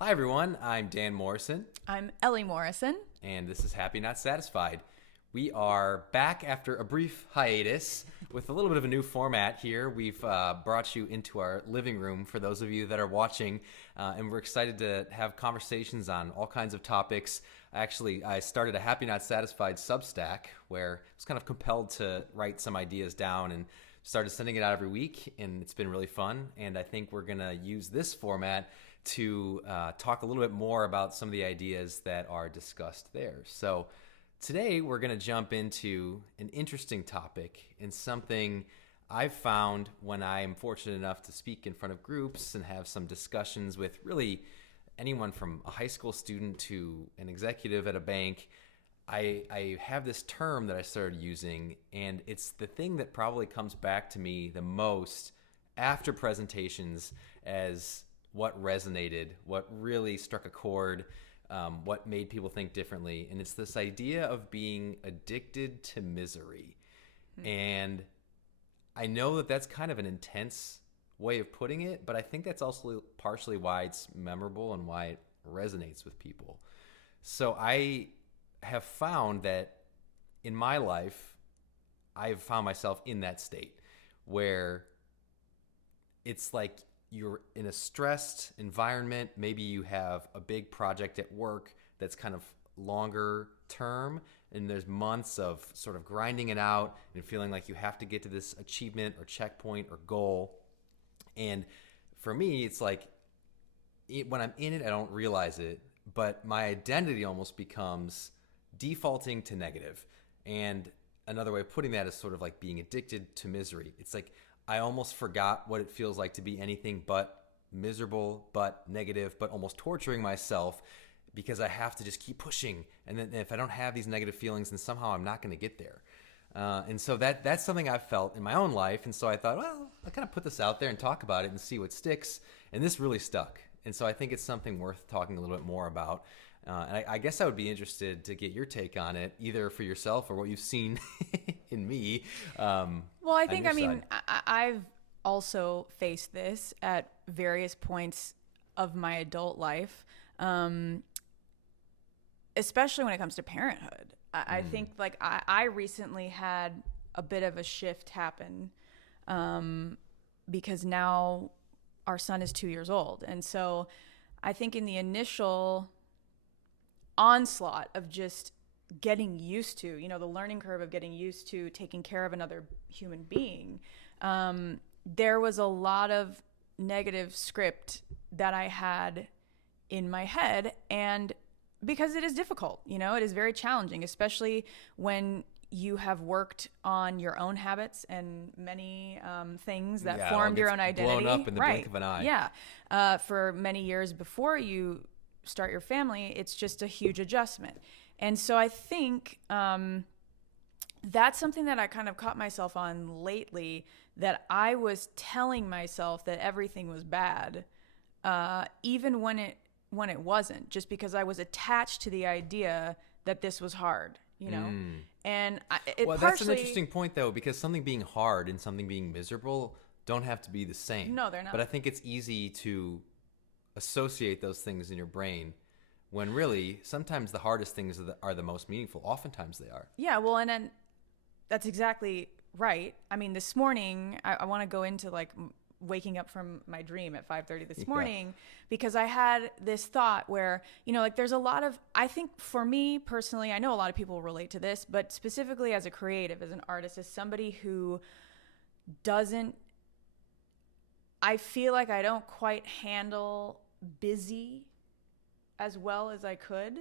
Hi, everyone. I'm Dan Morrison, I'm Ellie Morrison. and this is Happy Not Satisfied. We are back after a brief hiatus with a little bit of a new format here. We've brought you into our living room for those of you that are watching, and we're excited to have conversations on all kinds of topics. Actually, I started a Happy Not Satisfied substack where I was kind of compelled to write some ideas down and started sending it out every week, and it's been really fun. And I think we're going to use this format to talk a little bit more about some of the ideas that are discussed there. So today we're going to jump into an interesting topic and something I've found when I'm fortunate enough to speak in front of groups and have some discussions with really anyone from a high school student to an executive at a bank. I have this term that I started using, and it's the thing that probably comes back to me the most after presentations as what resonated, what really struck a chord, what made people think differently. And it's this idea of being addicted to misery. And I know that that's kind of an intense way of putting it, but I think that's also partially why it's memorable and why it resonates with people. So I have found that in my life, I've found myself in that state where it's like you're in a stressed environment. Maybe you have a big project at work that's kind of longer term, and there's months of sort of grinding it out and feeling like you have to get to this achievement or checkpoint or goal. And for me, it's like when I'm in it, I don't realize it, but my identity almost becomes defaulting to negative. And another way of putting that is sort of like being addicted to misery. It's like I almost forgot what it feels like to be anything but miserable, but negative, but almost torturing myself because I have to just keep pushing. And then if I don't have these negative feelings, then somehow I'm not going to get there. And so that's something I've felt in my own life. And so I thought, well, I'll kind of put this out there and talk about it and see what sticks. And this really stuck. And so I think it's something worth talking a little bit more about. And I guess I would be interested to get your take on it, either for yourself or what you've seen in me. Well, I mean, I've also faced this at various points of my adult life, especially when it comes to parenthood. I think like I recently had a bit of a shift happen because now our son is 2 years old. And so I think in the initial onslaught of just getting used to, the learning curve of getting used to taking care of another human being, there was a lot of negative script that I had in my head. And because it is difficult, it is very challenging, especially when you have worked on your own habits and many things that formed your own identity. Blown up in the blink of an eye. Yeah. For many years before you start your family, it's just a huge adjustment. And so I think that's something that I kind of caught myself on lately, that I was telling myself that everything was bad, even when it wasn't, just because I was attached to the idea that this was hard, And that's an interesting point, though, because something being hard and something being miserable don't have to be the same. No, they're not. But I think it's easy to associate those things in your brain when really sometimes the hardest things are the most meaningful. Oftentimes they are. Yeah, well, and then that's exactly right. I mean, this morning, I want to go into like waking up from my dream at 5:30 this morning, because I had this thought where, like there's a lot of, I think for me personally, I know a lot of people will relate to this, but specifically as a creative, as an artist, as somebody who I feel like I don't quite handle busy as well as I could,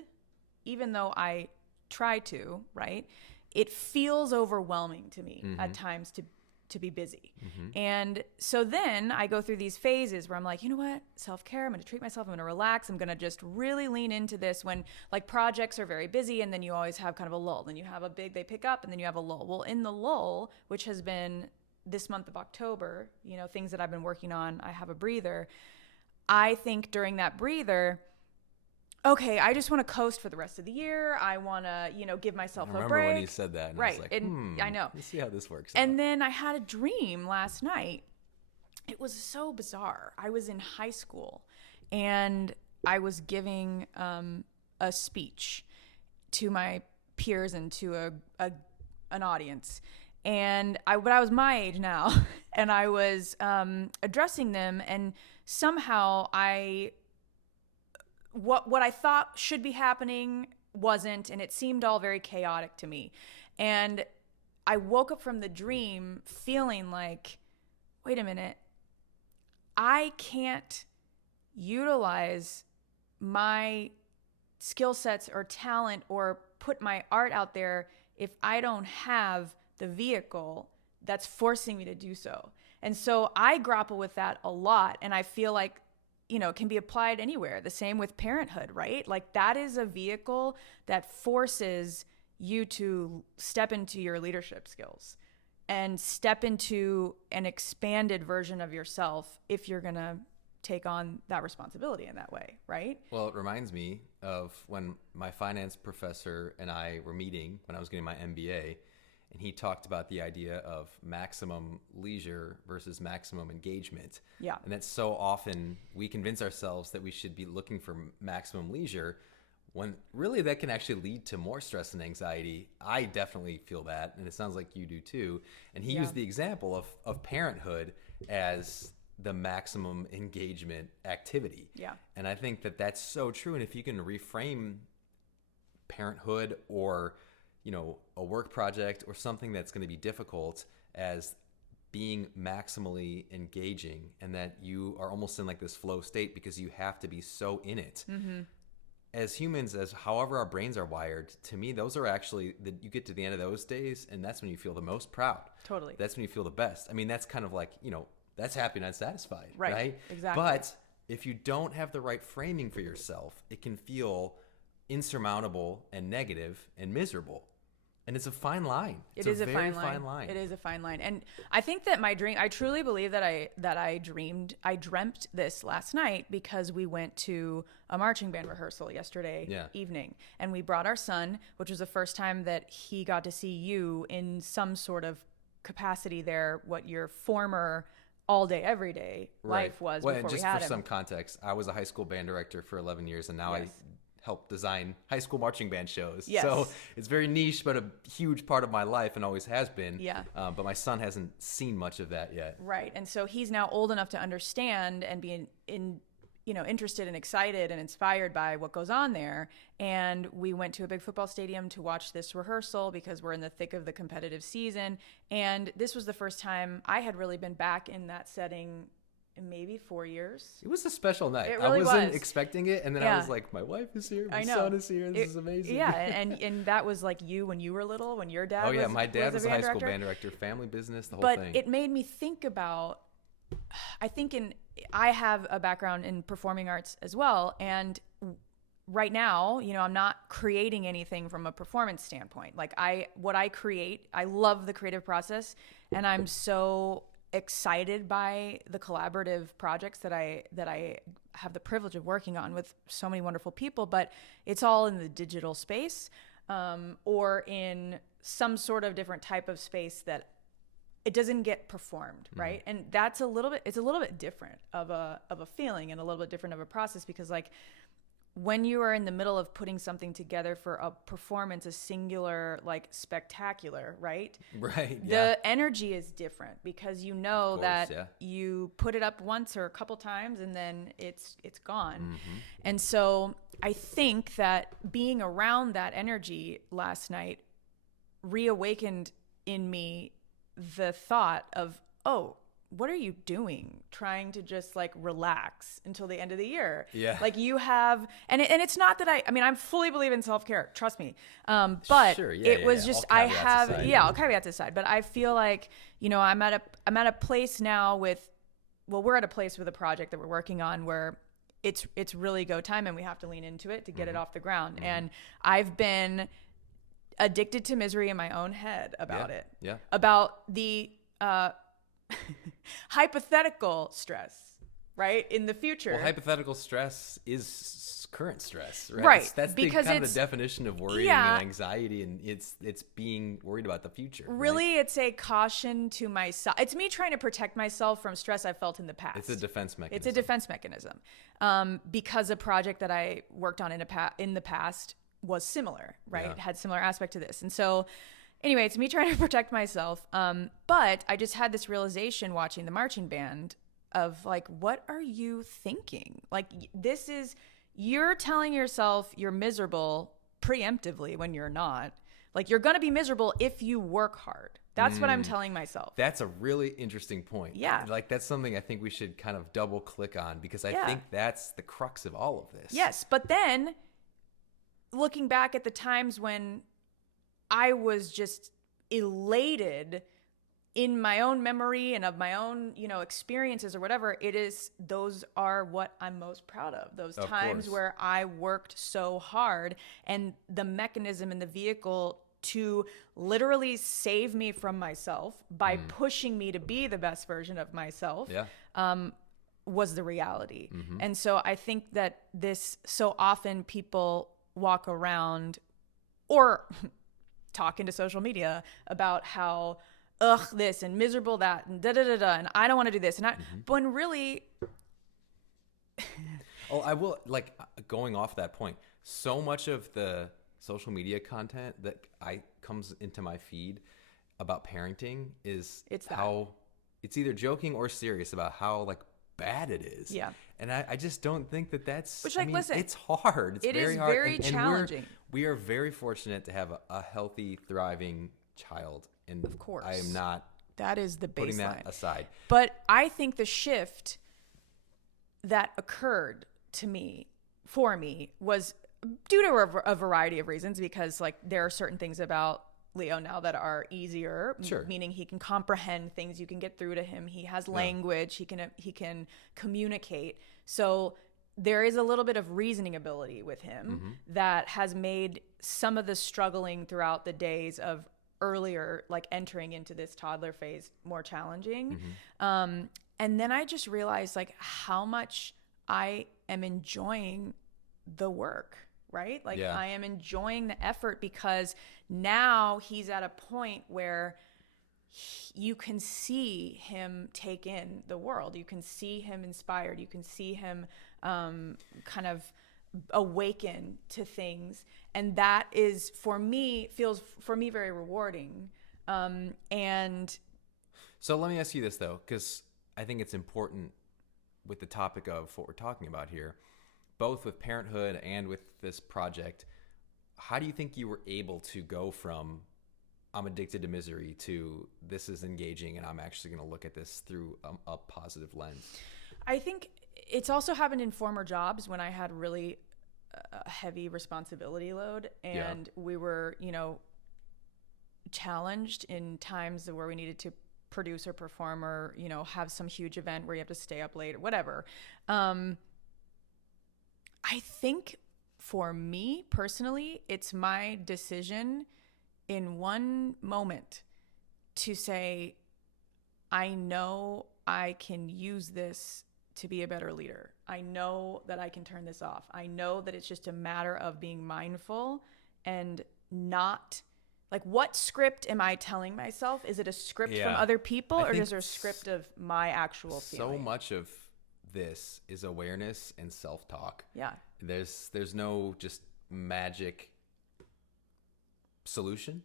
even though I try to, right? It feels overwhelming to me at times to be busy. And so then I go through these phases where I'm like, you know what? Self-care, I'm going to treat myself, I'm going to relax, I'm going to just really lean into this when like projects are very busy, and then you always have kind of a lull. Then you have a big, they pick up, and then you have a lull. Well, in the lull, which has been this month of October, things that I've been working on, I have a breather. I think during that breather, okay, I just want to coast for the rest of the year. I want to, give myself a break. I remember when you said that. And right. I was like, and I know. Let's see how this works And out. then I had a dream last night. It was so bizarre. I was in high school, and I was giving a speech to my peers and to an audience. And I was my age now, and I was addressing them, and somehow what I thought should be happening wasn't, and it seemed all very chaotic to me. And I woke up from the dream feeling like, wait a minute, I can't utilize my skill sets or talent or put my art out there if I don't have the vehicle that's forcing me to do so. And so I grapple with that a lot, and I feel like, you know, it can be applied anywhere. The same with parenthood, right? Like, that is a vehicle that forces you to step into your leadership skills and step into an expanded version of yourself if you're going to take on that responsibility in that way, right? Well, it reminds me of when my finance professor and I were meeting when I was getting my MBA, and he talked about the idea of maximum leisure versus maximum engagement. Yeah. And that's so often we convince ourselves that we should be looking for maximum leisure when really that can actually lead to more stress and anxiety. I definitely feel that, and it sounds like you do too. And he used the example of parenthood as the maximum engagement activity. Yeah. And I think that that's so true. And if you can reframe parenthood or, you know, a work project or something that's going to be difficult as being maximally engaging, and that you are almost in like this flow state because you have to be so in it. Mm-hmm. As humans, as however our brains are wired, to me, those are actually you get to the end of those days, and that's when you feel the most proud. Totally. That's when you feel the best. I mean, that's kind of like, you know, that's happy, not satisfied, right? Exactly. But if you don't have the right framing for yourself, it can feel insurmountable and negative and miserable. And it's a fine line. It is a fine line. It is a fine line. And I think that my dream, I truly believe that I dreamt this last night because we went to a marching band rehearsal yesterday evening. And we brought our son, which was the first time that he got to see you in some sort of capacity there, what your former all day, every day life was before we had him. Just for some context, I was a high school band director for 11 years, and now I help design high school marching band shows. Yes. So it's very niche, but a huge part of my life and always has been. Yeah. But my son hasn't seen much of that yet. Right. And so he's now old enough to understand and be interested and excited and inspired by what goes on there. And we went to a big football stadium to watch this rehearsal because we're in the thick of the competitive season. And this was the first time I had really been back in that setting in maybe 4 years. It was a special night. It really I wasn't was. expecting it, and then I was like, my wife is here, my son is here, this is amazing. Yeah, and that was like you when you were little, when your dad was. Oh yeah, my dad was a high school director. band director, family business, the whole but thing. But it made me think about, I have a background in performing arts as well, and right now, you know, I'm not creating anything from a performance standpoint. Like what I create, I love the creative process, and I'm so excited by the collaborative projects that I have the privilege of working on with so many wonderful people, but it's all in the digital space, or in some sort of different type of space that it doesn't get performed, right? And that's a little bit different of a feeling and a little bit different of a process, because like when you are in the middle of putting something together for a performance, a singular, like spectacular, right? Right. The energy is different because you know that you put it up once or a couple times and then it's gone. Mm-hmm. And so I think that being around that energy last night reawakened in me the thought of, oh, what are you doing trying to just like relax until the end of the year? Yeah. Like you have, and it's not that I fully believe in self-care, trust me. But sure, it was just, I'll caveat this aside, but I feel like, you know, I'm at a place now we're at a place with a project that we're working on where it's really go time and we have to lean into it to get it off the ground. Mm-hmm. And I've been addicted to misery in my own head about it. Yeah. About the, hypothetical stress, right? In the future. Well, hypothetical stress is current stress, right? Right, That's because kind of the definition of worrying and anxiety, and it's being worried about the future. Really, right? it's a caution to myself. It's me trying to protect myself from stress I've felt in the past. It's a defense mechanism. It's a defense mechanism. Because a project that I worked on in the past was similar, right? Yeah. It had similar aspect to this. And so anyway, it's me trying to protect myself. But I just had this realization watching the marching band of like, what are you thinking? Like, you're telling yourself you're miserable preemptively when you're not. Like, you're going to be miserable if you work hard. That's what I'm telling myself. That's a really interesting point. Yeah. Like, that's something I think we should kind of double click on, because I think that's the crux of all of this. Yes. But then looking back at the times when I was just elated in my own memory and of my own, experiences or whatever, those are what I'm most proud of. Those times where I worked so hard, and the mechanism and the vehicle to literally save me from myself by pushing me to be the best version of myself was the reality. And so I think that so often people walk around or talk into social media about how this and miserable that and and I don't want to do this, and but when really I will, like, going off that point, so much of the social media content that comes into my feed about parenting is how it's either joking or serious about how like bad it is. Yeah. And I just don't think that's, which, like, listen, it's hard. It's very hard. Very challenging. We are very fortunate to have a healthy, thriving child. And of course, I am not. That is the baseline. Putting that aside. But I think the shift that occurred for me was due to a variety of reasons, because like there are certain things about Leo now that are easier, meaning he can comprehend things, you can get through to him, he has language, he can communicate. So there is a little bit of reasoning ability with him that has made some of the struggling throughout the days of earlier, like entering into this toddler phase, more challenging. And then I just realized like how much I am enjoying the work, right? Like I am enjoying the effort, because now he's at a point where you can see him take in the world. You can see him inspired. You can see him kind of awaken to things. And that feels for me very rewarding. And so let me ask you this though, because I think it's important with the topic of what we're talking about here, both with parenthood and with this project. How do you think you were able to go from I'm addicted to misery to this is engaging and I'm actually going to look at this through a positive lens? I think it's also happened in former jobs when I had really a heavy responsibility load, and we were, challenged in times where we needed to produce or perform or, have some huge event where you have to stay up late or whatever. I think for me personally, it's my decision in one moment to say, I know I can use this to be a better leader. I know that I can turn this off. I know that it's just a matter of being mindful and not like, what script am I telling myself? Is it a script from other people, or is there a script of my actual feeling? So much of this is awareness and self-talk. Yeah. There's no just magic solution.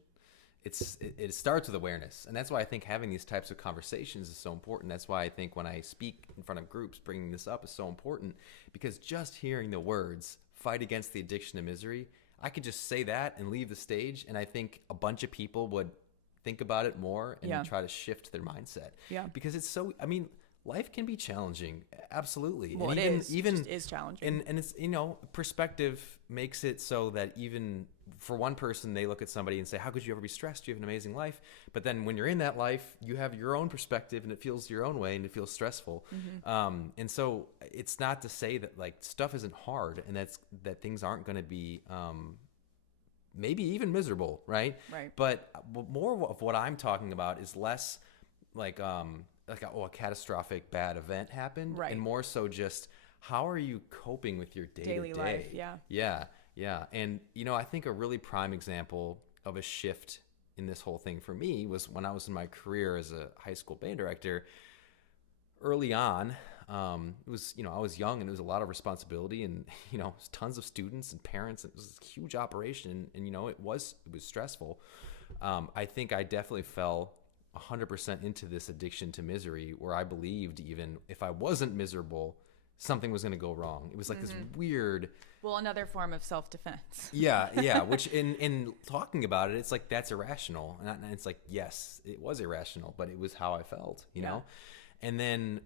It starts with awareness, and that's why I think having these types of conversations is so important. That's why I think when I speak in front of groups, bringing this up is so important, because just hearing the words "fight against the addiction to misery," I could just say that and leave the stage, and I think a bunch of people would think about it more and try to shift their mindset. Yeah, because it's so. I mean, life can be challenging, absolutely. Well, and it is challenging, and it's perspective makes it so that even for one person, they look at somebody and say, how could you ever be stressed? You have an amazing life. But then when you're in that life, you have your own perspective and it feels your own way and it feels stressful. And so it's not to say that like stuff isn't hard and that things aren't going to be maybe even miserable, right? Right. But more of what I'm talking about is less like a catastrophic bad event happened, right, and more so just how are you coping with your day-to-day? Daily life, yeah. Yeah. And, I think a really prime example of a shift in this whole thing for me was when I was in my career as a high school band director. Early on, it was, I was young and it was a lot of responsibility and, it was tons of students and parents. It was a huge operation and, it was stressful. I think I definitely fell 100% into this addiction to misery where I believed even if I wasn't miserable, something was going to go wrong. It was like this weird... Well, another form of self-defense. Yeah. Which in talking about it, it's like, that's irrational. And it's like, yes, it was irrational, but it was how I felt, you know? And then,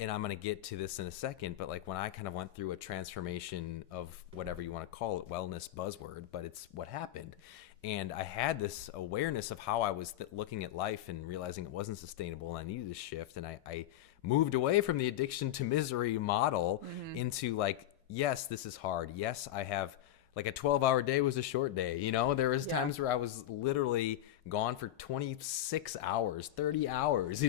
and I'm going to get to this in a second, but like when I kind of went through a transformation of whatever you want to call it, wellness buzzword, but it's what happened. And I had this awareness of how I was looking at life and realizing it wasn't sustainable and I needed to shift. And I moved away from the addiction to misery model into like, yes, this is hard. Yes, I have like a 12-hour day was a short day. There was times where I was literally gone for 26 hours, 30 hours,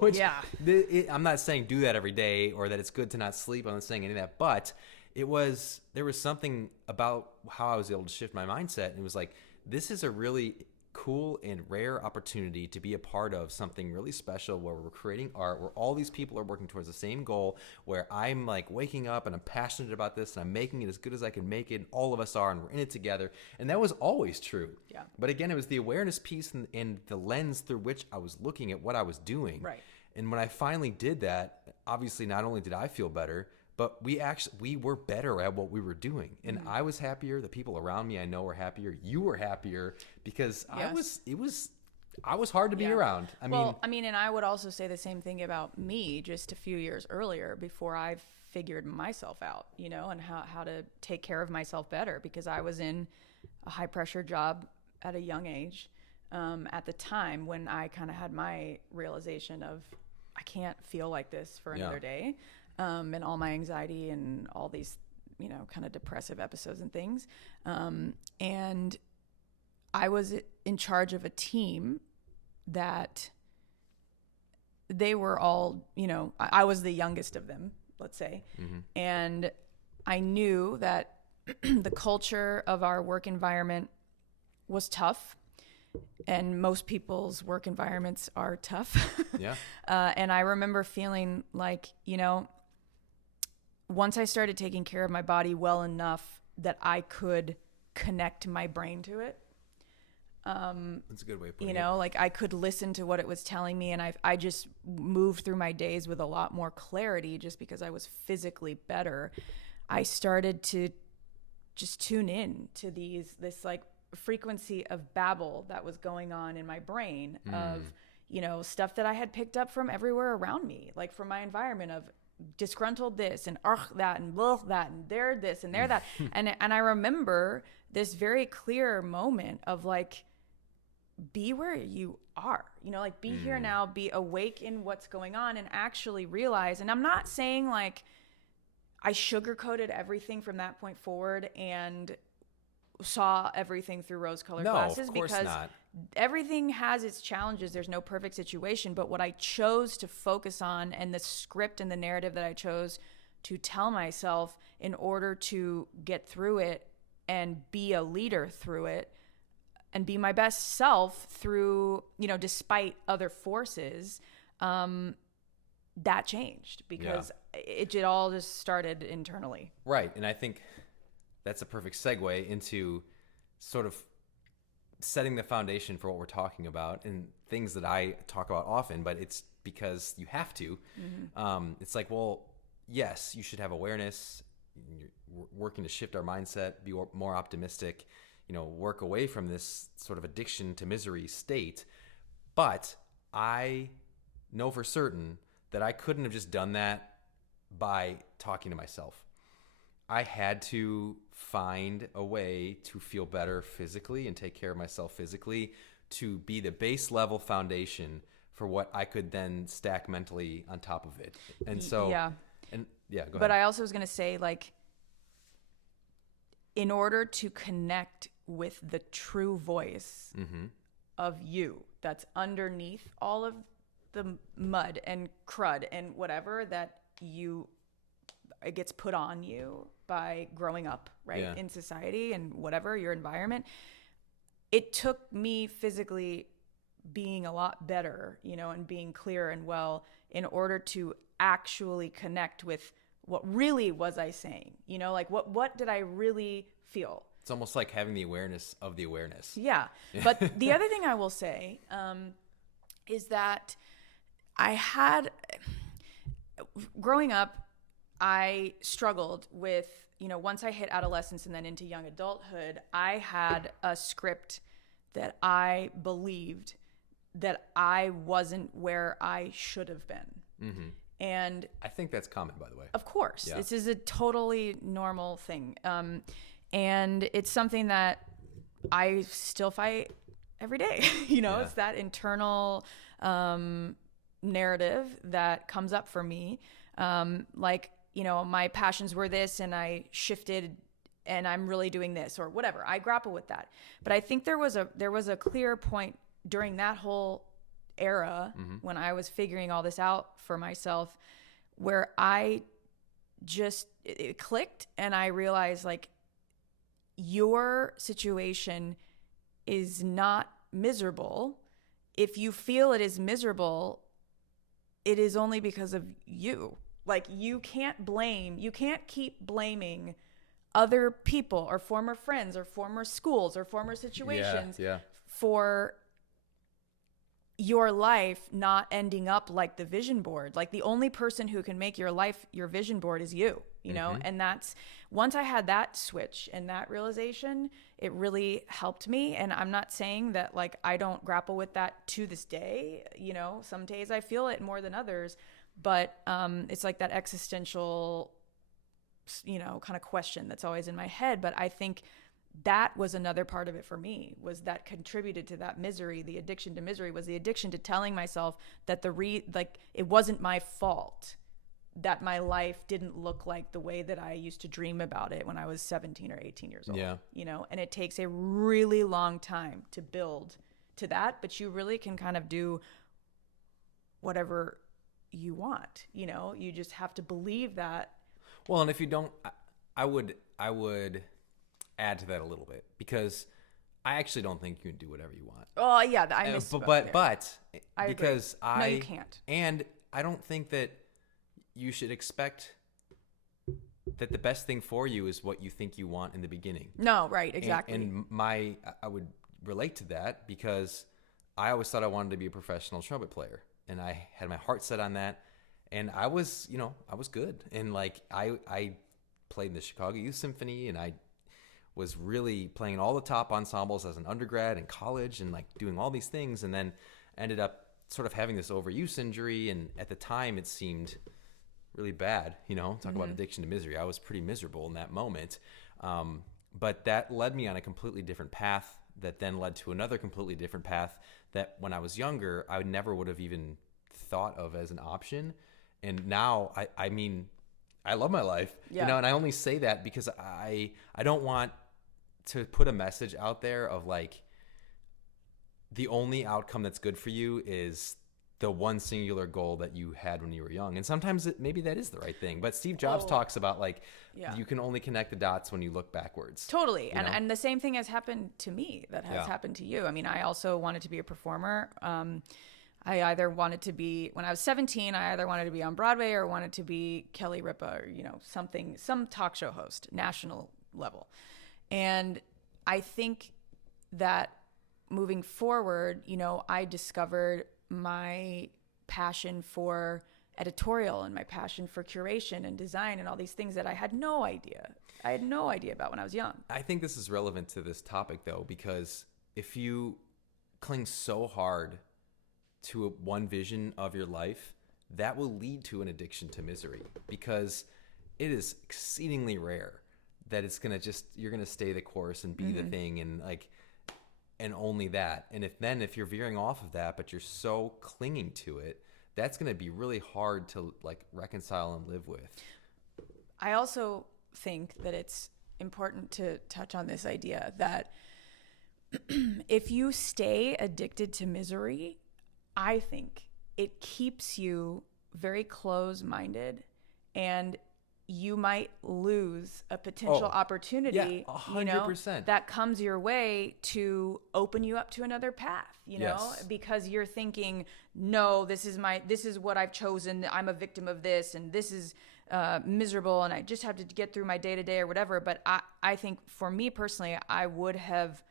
which I'm not saying do that every day or that it's good to not sleep. I'm not saying any of that, but there was something about how I was able to shift my mindset. And it was like, this is a really cool and rare opportunity to be a part of something really special where we're creating art, where all these people are working towards the same goal, where I'm like waking up and I'm passionate about this and I'm making it as good as I can make it. And all of us are, and we're in it together. And that was always true. Yeah. But again, it was the awareness piece and the lens through which I was looking at what I was doing. Right. And when I finally did that, obviously not only did I feel better, but we were better at what we were doing. And I was happier. The people around me I know were happier. You were happier because I was hard to be around. And I would also say the same thing about me just a few years earlier before I figured myself out, and how to take care of myself better, because I was in a high pressure job at a young age at the time when I kind of had my realization of I can't feel like this for another day. And all my anxiety and all these, kind of depressive episodes and things. And I was in charge of a team that they were all, I was the youngest of them, let's say. And I knew that the culture of our work environment was tough. And most people's work environments are tough. And I remember feeling like, once I started taking care of my body well enough that I could connect my brain to it. That's a good way of putting it. Like I could listen to what it was telling me, and I just moved through my days with a lot more clarity just because I was physically better. I started to just tune in to this like frequency of babble that was going on in my brain of, stuff that I had picked up from everywhere around me, like from my environment of disgruntled this and that and blah that and they're this and they're that. and I remember this very clear moment of like, be where you are, like be here now, be awake in what's going on and actually realize. And I'm not saying like I sugarcoated everything from that point forward and saw everything through rose-colored glasses, of course because not. Everything has its challenges. There's no perfect situation. But what I chose to focus on and the script and the narrative that I chose to tell myself in order to get through it and be a leader through it and be my best self through, despite other forces, that changed because it all just started internally. Right. And I think that's a perfect segue into sort of setting the foundation for what we're talking about and things that I talk about often, but it's because you have to. It's like, well, yes, you should have awareness. You're working to shift our mindset, be more optimistic, work away from this sort of addiction to misery state. But I know for certain that I couldn't have just done that by talking to myself. I had to find a way to feel better physically and take care of myself physically to be the base level foundation for what I could then stack mentally on top of it. And so, go ahead. But I also was going to say, like, in order to connect with the true voice of you that's underneath all of the mud and crud and whatever that you it gets put on you by growing up, right? Yeah. In society and whatever your environment. It took me physically being a lot better, and being clear and well in order to actually connect with what really was I saying, like what did I really feel? It's almost like having the awareness of the awareness. Yeah. But the other thing I will say is that growing up, I struggled with, once I hit adolescence and then into young adulthood, I had a script that I believed that I wasn't where I should have been. Mm-hmm. And I think that's common, by the way. Of course. Yeah. This is a totally normal thing. And it's something that I still fight every day. It's that internal narrative that comes up for me. My passions were this and I shifted and I'm really doing this or whatever. I grapple with that. But I think there was a clear point during that whole era when I was figuring all this out for myself where it clicked and I realized like your situation is not miserable. If you feel it is miserable, it is only because of you. Like you can't keep blaming other people or former friends or former schools or former situations for your life not ending up like the vision board. Like the only person who can make your life your vision board is you, know? And that's, once I had that switch and that realization, it really helped me. And I'm not saying that like I don't grapple with that to this day. Some days I feel it more than others, but it's like that existential, kind of question that's always in my head. But I think that was another part of it for me, was that contributed to that misery. The addiction to misery was the addiction to telling myself that it wasn't my fault that my life didn't look like the way that I used to dream about it when I was 17 or 18 years old. And it takes a really long time to build to that, but you really can kind of do whatever you want. You just have to believe that. Well, and if you don't, I would add to that a little bit, because I actually don't think you can do whatever you want. Oh yeah, I misspoke there. But I because agree. No, you can't. And I don't think that you should expect that the best thing for you is what you think you want in the beginning. No, right, exactly. And I would relate to that because I always thought I wanted to be a professional trumpet player, and I had my heart set on that, and I was good, and like I played in the Chicago Youth Symphony, and I was really playing all the top ensembles as an undergrad in college and like doing all these things, and then ended up sort of having this overuse injury. And at the time it seemed really bad, talk about addiction to misery. I was pretty miserable in that moment. But that led me on a completely different path that then led to another completely different path that when I was younger, I never would have even thought of as an option. And now I mean, I love my life, and I only say that because I don't want to put a message out there of like the only outcome that's good for you is the one singular goal that you had when you were young. And sometimes maybe that is the right thing. But Steve Jobs talks about like you can only connect the dots when you look backwards. Totally. And the same thing has happened to me that has happened to you. I mean, I also wanted to be a performer. I either wanted to be, when I was 17, I either wanted to be on Broadway or wanted to be Kelly Ripa or, some talk show host, national level. And I think that moving forward, I discovered my passion for editorial and my passion for curation and design and all these things that I had no idea about when I was young. I think this is relevant to this topic though, because if you cling so hard to one vision of your life, that will lead to an addiction to misery, because it is exceedingly rare that you're gonna stay the course and be the thing and only that. And if you're veering off of that, but you're so clinging to it, that's gonna be really hard to like reconcile and live with. I also think that it's important to touch on this idea that if you stay addicted to misery, I think it keeps you very close-minded, and you might lose a potential opportunity, 100%. that comes your way to open you up to another path, Yes. because you're thinking, no, this is what I've chosen. I'm a victim of this, and this is miserable, and I just have to get through my day to day or whatever. But I think for me personally, I would have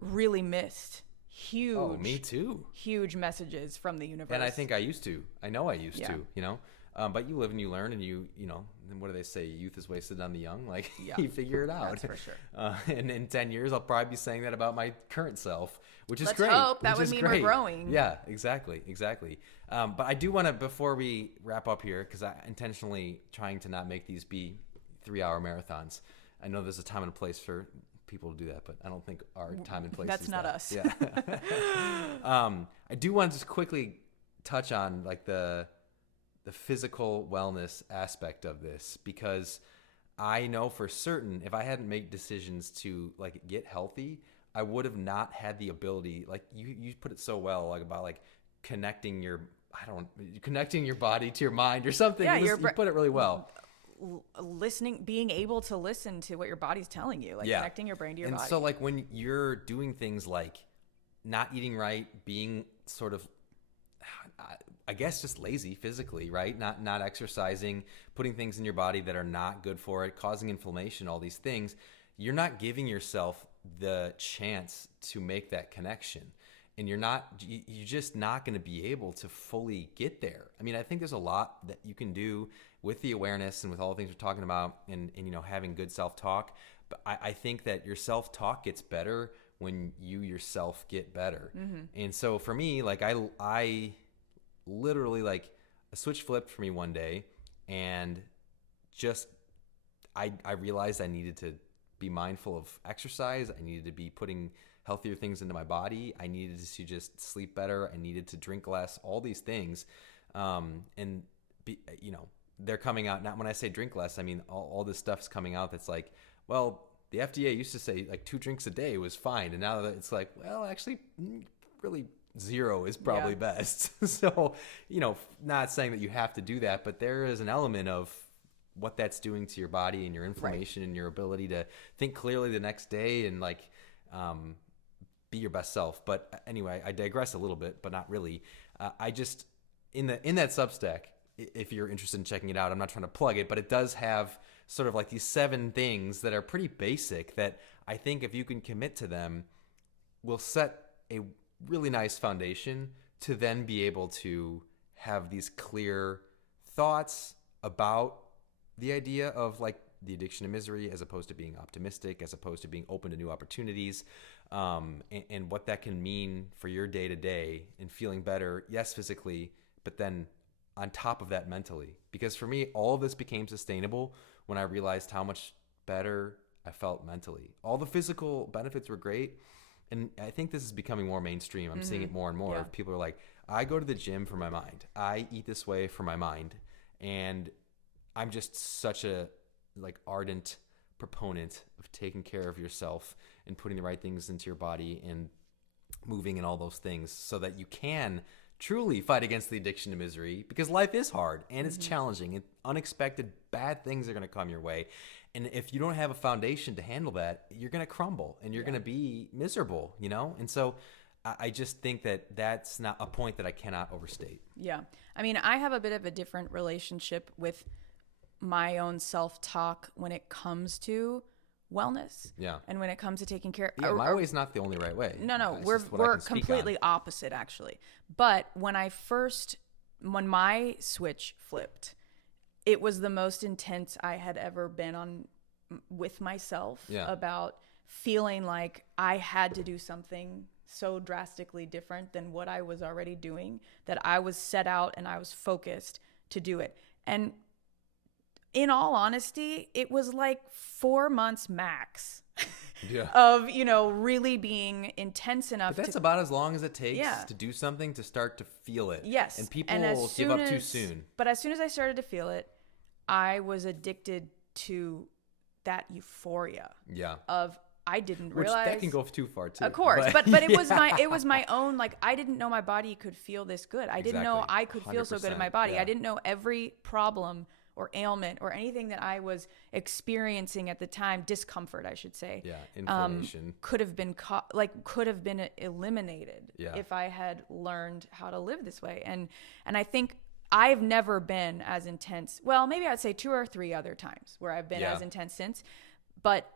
really missed me too. huge messages from the universe. And I think I used to. I know I used Yeah. to, but you live and you learn, and and what do they say? Youth is wasted on the young. Like, Yeah. you figure it out. That's for sure. And in 10 years, I'll probably be saying that about my current self, which is Let's great. hope. That which would is mean great. we're growing. Yeah, exactly. But I do want to, before we wrap up here, because I intentionally trying to not make these be 3-hour marathons. I know there's a time and a place for people to do that, but I don't think our time and place That's is not that. us. Yeah. I do want to just quickly touch on like the physical wellness aspect of this, because I know for certain if I hadn't made decisions to like get healthy, I would have not had the ability, like you put it so well, like about like connecting your body to your mind or something. Yeah, You put it really well. Listening, being able to listen to what your body's telling you, like connecting your brain to your body. And so like when you're doing things like not eating right, being sort of, I guess, just lazy physically, right? Not exercising, putting things in your body that are not good for it, causing inflammation, all these things, you're not giving yourself the chance to make that connection. And you're just not going to be able to fully get there. I mean, I think there's a lot that you can do with the awareness and with all the things we're talking about and having good self-talk. But I think that your self-talk gets better when you yourself get better. Mm-hmm. And so for me, like I literally, like, a switch flipped for me one day, and just I realized I needed to be mindful of exercise. I needed to be putting healthier things into my body. I needed to just sleep better. I needed to drink less, all these things. And they're coming out. Not when I say drink less, I mean, all this stuff's coming out that's like, well, the FDA used to say like 2 drinks a day was fine. And now that it's like, well, actually really 0 is probably best. So, not saying that you have to do that, but there is an element of what that's doing to your body and your inflammation and your ability to think clearly the next day and like, be your best self. But anyway, I digress a little bit, but not really. I just, in that Substack, if you're interested in checking it out, I'm not trying to plug it, but it does have sort of like these 7 things that are pretty basic that I think if you can commit to them will set a really nice foundation to then be able to have these clear thoughts about the idea of like the addiction to misery, as opposed to being optimistic, as opposed to being open to new opportunities, and what that can mean for your day to day and feeling better, yes, physically, but then on top of that mentally. Because for me, all of this became sustainable when I realized how much better I felt mentally. All the physical benefits were great. And I think this is becoming more mainstream. I'm seeing it more and more. Yeah. People are like, I go to the gym for my mind. I eat this way for my mind. And I'm just such a like ardent proponent of taking care of yourself and putting the right things into your body and moving and all those things so that you can truly fight against the addiction to misery, because life is hard and it's challenging and unexpected bad things are going to come your way. And if you don't have a foundation to handle that, you're going to crumble and you're going to be miserable, And so I just think that that's not a point that I cannot overstate. Yeah. I mean, I have a bit of a different relationship with my own self-talk when it comes to wellness. Yeah. And when it comes to taking care of... Yeah, my way is not the only right way. No, we're completely opposite, actually. But when my switch flipped, it was the most intense I had ever been on with myself about feeling like I had to do something so drastically different than what I was already doing, that I was set out and I was focused to do it. And in all honesty, it was like 4 months max of, really being intense enough. But that's about as long as it takes to do something to start to feel it. Yes. And people will give up too soon. But as soon as I started to feel it, I was addicted to that euphoria of I didn't realize. That can go too far too. Of course, but it was my own, like, I didn't know my body could feel this good. I didn't know I could feel so good in my body. I didn't know every problem or ailment or anything that I was experiencing at the time, discomfort, I should say. Yeah, inflammation. Could have been eliminated if I had learned how to live this way. And I think I've never been as intense. Well, maybe I'd say 2 or 3 other times where I've been as intense since, but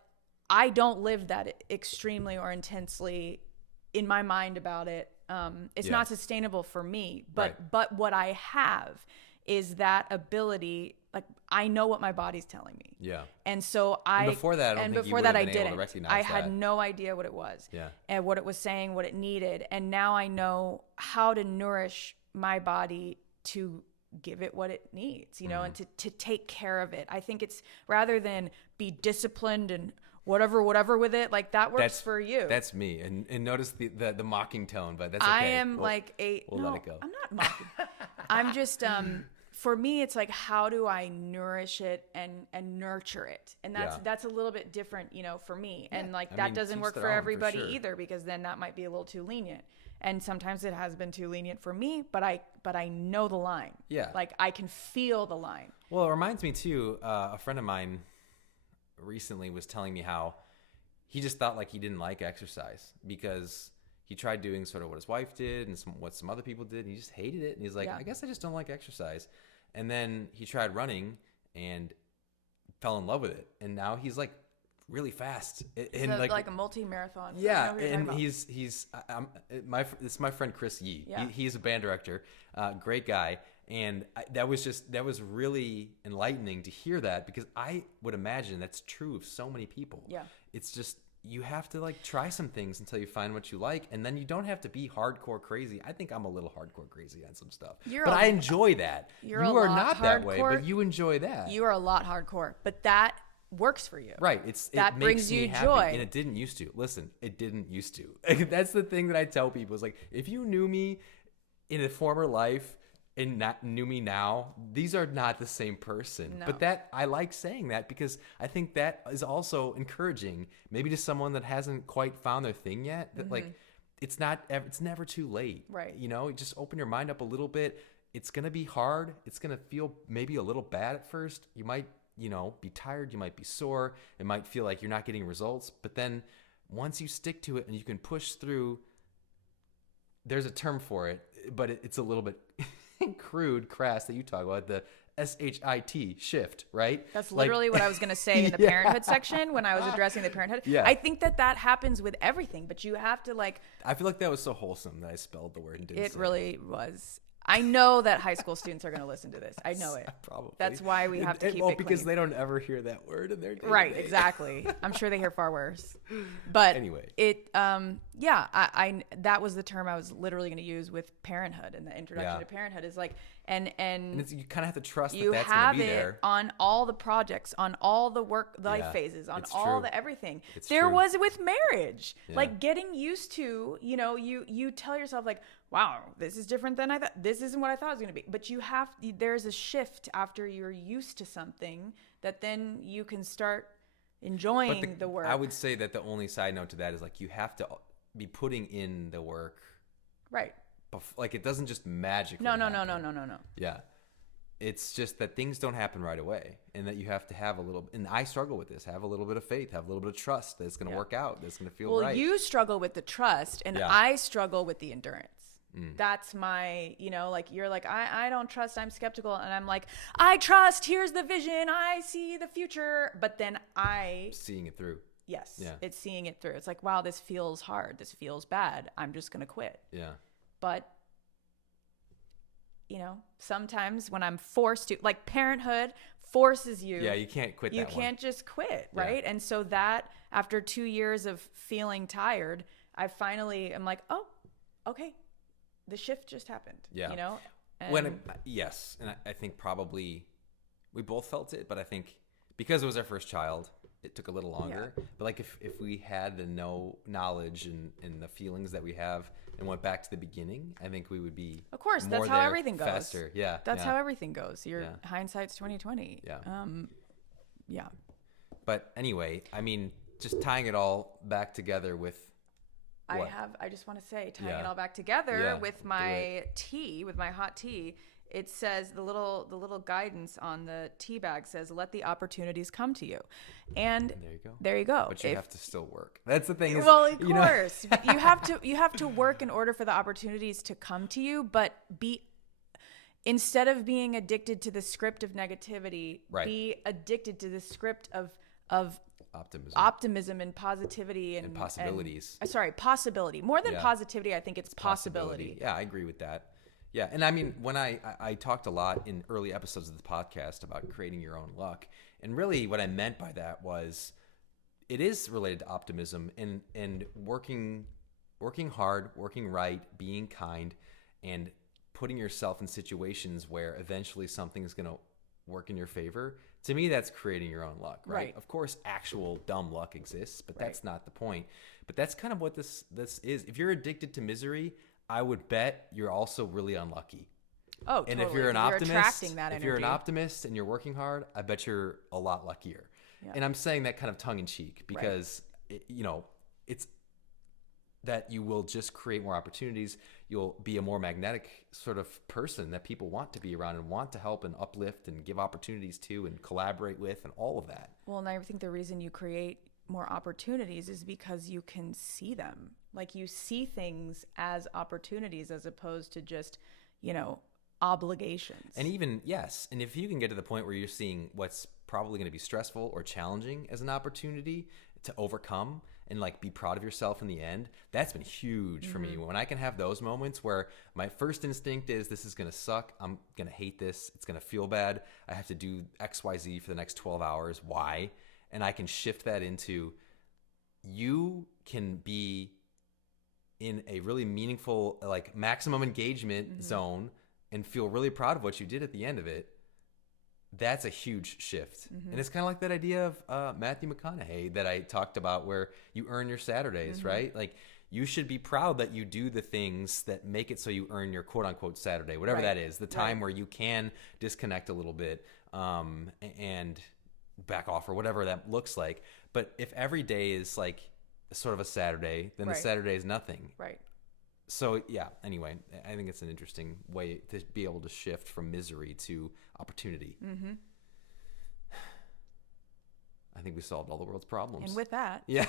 I don't live that extremely or intensely in my mind about it. It's not sustainable for me, but what I have is that ability. Like, I know what my body's telling me. Yeah. And so before that, I didn't. I had no idea what it was. Yeah. And what it was saying, what it needed. And now I know how to nourish my body to give it what it needs, you know, and to take care of it. I think it's rather than be disciplined and whatever with it, like that works for you. That's me. And notice the mocking tone, but that's okay. I am let it go. I'm not mocking. I'm just, for me, it's like, how do I nourish it and nurture it? And that's a little bit different, you know, for me. Yeah. And like, that doesn't work for everybody either, because then that might be a little too lenient. And sometimes it has been too lenient for me, but I know the line. Yeah. Like, I can feel the line. Well, it reminds me too, a friend of mine recently was telling me how he just thought like he didn't like exercise because he tried doing sort of what his wife did and what some other people did, and he just hated it. And he's like, I guess I just don't like exercise. And then he tried running and fell in love with it. And now he's like really fast. And so like a multi-marathon. Yeah. And it's my friend Chris Yee. Yeah. He's a band director, great guy. And that was really enlightening to hear that, because I would imagine that's true of so many people. Yeah. It's just, you have to like try some things until you find what you like, and then you don't have to be hardcore crazy. I think I'm a little hardcore crazy on some stuff, but I enjoy that. You are not that way, but you enjoy that. You are a lot hardcore, but that works for you. Right. It brings you happy, joy. And it didn't used to. Listen, it didn't used to. That's the thing that I tell people is like, if you knew me in a former life and knew me now, these are not the same person. No. But that, I like saying that because I think that is also encouraging, maybe to someone that hasn't quite found their thing yet, that like, it's never too late. Right. You know, just open your mind up a little bit. It's going to be hard. It's going to feel maybe a little bad at first. You might, you know, be tired. You might be sore. It might feel like you're not getting results. But then once you stick to it and you can push through, there's a term for it, but it's a little bit crude, crass that you talk about, the SHIT, shift, right? That's literally what I was going to say in the parenthood section when I was addressing the parenthood. Yeah. I think that happens with everything, but you have to like... I feel like that was so wholesome that I spelled the word and didn't say it. It really was. I know that high school students are going to listen to this. I know it. Probably. That's why we have to keep it because clean. They don't ever hear that word in their day. Right, exactly. I'm sure they hear far worse. But anyway, that was the term I was literally going to use with parenthood, and the introduction to parenthood is like, and you kind of have to trust that that's going to be there. You have it on all the projects, on all the work life phases, on all the everything. There true. Was with marriage, like getting used to, you know, you tell yourself like, wow, this is different than I thought. This isn't what I thought it was going to be. But there's a shift after you're used to something that then you can start enjoying the work. I would say that the only side note to that is like, you have to be putting in the work. Right. Like, it doesn't just magically happen. No. Yeah. It's just that things don't happen right away, and that you have to have a little, and I struggle with this, have a little bit of faith, have a little bit of trust that it's going to work out, that it's going to feel right. Well, you struggle with the trust, and I struggle with the endurance. That's my, you know, like, you're like, I don't trust, I'm skeptical. And I'm like, I trust, here's the vision, I see the future. But then seeing it through. Yes. Yeah. It's seeing it through. It's like, wow, this feels hard. This feels bad. I'm just going to quit. Yeah. But, you know, sometimes when I'm forced to, like, parenthood forces you. Yeah, you can't quit that You can't just quit, right? Yeah. And so that, after 2 years of feeling tired, I finally am like, oh, okay. The shift just happened. Yeah. You know? Yes. And I think probably we both felt it, but I think because it was our first child, it took a little longer. Yeah. But like, if we had the knowledge and the feelings that we have and went back to the beginning, I think we would be Of course, that's how everything goes. Faster. Yeah. That's how everything goes. Hindsight's 2020. Yeah. Yeah. But anyway, I mean, just tying it all back together with I just want to say, tying it all back together with my tea, with my hot tea, it says the little guidance on the tea bag says, "Let the opportunities come to you," and There you go. there you go. But you have to still work. That's the thing. Well, of course, you have to work in order for the opportunities to come to you. But instead of being addicted to the script of negativity, be addicted to the script of optimism and positivity and possibilities. Possibility. More than positivity, I think it's possibility. Yeah, I agree with that. Yeah, and I mean, when I talked a lot in early episodes of the podcast about creating your own luck, and really what I meant by that was it is related to optimism and working hard, working right, being kind, and putting yourself in situations where eventually something is going to work in your favor. To me, that's creating your own luck, right? Of course, actual dumb luck exists, but that's not the point. But that's kind of what this is. If you're addicted to misery, I would bet you're also really unlucky. Oh, and totally. if you're an optimist, if you're an optimist and you're working hard, I bet you're a lot luckier. Yeah. And I'm saying that kind of tongue in cheek because it's that you will just create more opportunities. You'll be a more magnetic sort of person that people want to be around and want to help and uplift and give opportunities to and collaborate with and all of that. Well, and I think the reason you create more opportunities is because you can see them. Like you see things as opportunities as opposed to just, obligations. And even, yes. And if you can get to the point where you're seeing what's probably going to be stressful or challenging as an opportunity to overcome and like be proud of yourself in the end, that's been huge for me. When I can have those moments where my first instinct is this is going to suck. I'm going to hate this. It's going to feel bad. I have to do XYZ for the next 12 hours. Why? And I can shift that into you can be in a really meaningful, like maximum engagement zone and feel really proud of what you did at the end of it. That's a huge shift. And it's kind of like that idea of Matthew McConaughey that I talked about where you earn your Saturdays, right? Like you should be proud that you do the things that make it so you earn your quote unquote Saturday, whatever that is, the time where you can disconnect a little bit and back off or whatever that looks like. But if every day is like sort of a Saturday, then the Saturday is nothing. Right. So yeah, anyway, I think it's an interesting way to be able to shift from misery to opportunity. I think we solved all the world's problems. And with that. Yeah.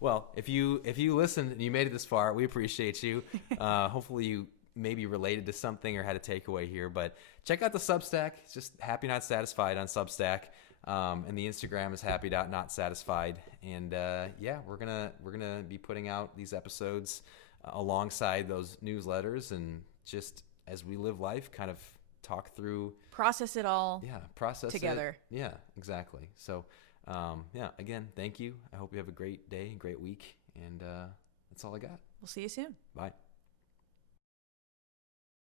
Well, if you listened and you made it this far, we appreciate you. Hopefully you maybe related to something or had a takeaway here, but check out the Substack. It's just Happy Not Satisfied on Substack. And the Instagram is happy.notsatisfied. And we're gonna be putting out these episodes alongside those newsletters, and just as we live life, kind of talk through, process it all. Yeah, process together. It. Yeah, exactly. So, again, thank you. I hope you have a great day, great week, and that's all I got. We'll see you soon. Bye.